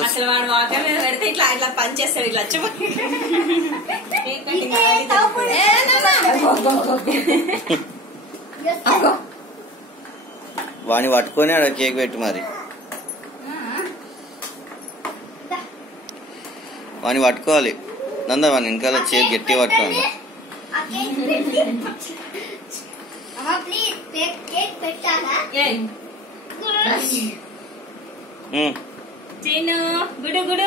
అసలు వాడు వాటర్ మీద పెడితే ఇట్లా ఇట్లా పని చేస్తాడు ఇట్లా వాడిని పట్టుకొని ఆడ కేక్ పెట్టి మరి వాడిని పట్టుకోవాలి నంద వాడిని వెనకాల చేతి గట్టి పట్టుకోవాలి గుడు గుడు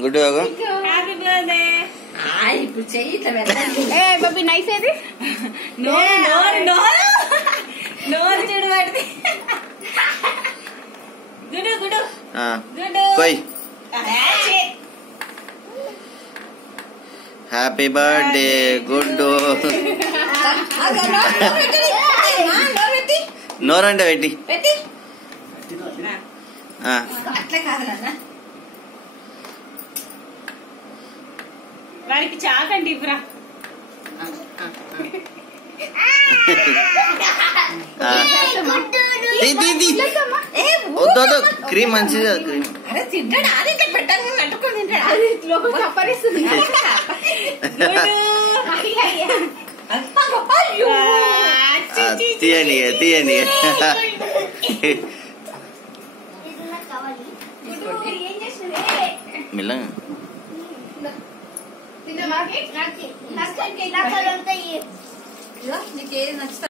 గుడ్డు హ్యాపీ బర్త్డే ఇప్పుడు చెయ్యి ఇట్లా బాబీ నైస్ ఏది నోరు చూడు పడితే గుడు గుడు గుడు పోయి హ్యాపీ బర్త్డే గుడ్డు నోరంటే పెట్టి అట్లా కాదు నాన్న వాడికి చాకండి ఇవ్వరా వద్దు క్రీమ్ మంచిది కదా క్రీమ్ అరే తింటాడు అది ఇట్లా పెట్టాను పెట్టుకొని తింటాడు చప్పరిస్తుంది తీయని తీయని మిల్లంగా నీకేది నచ్చుతా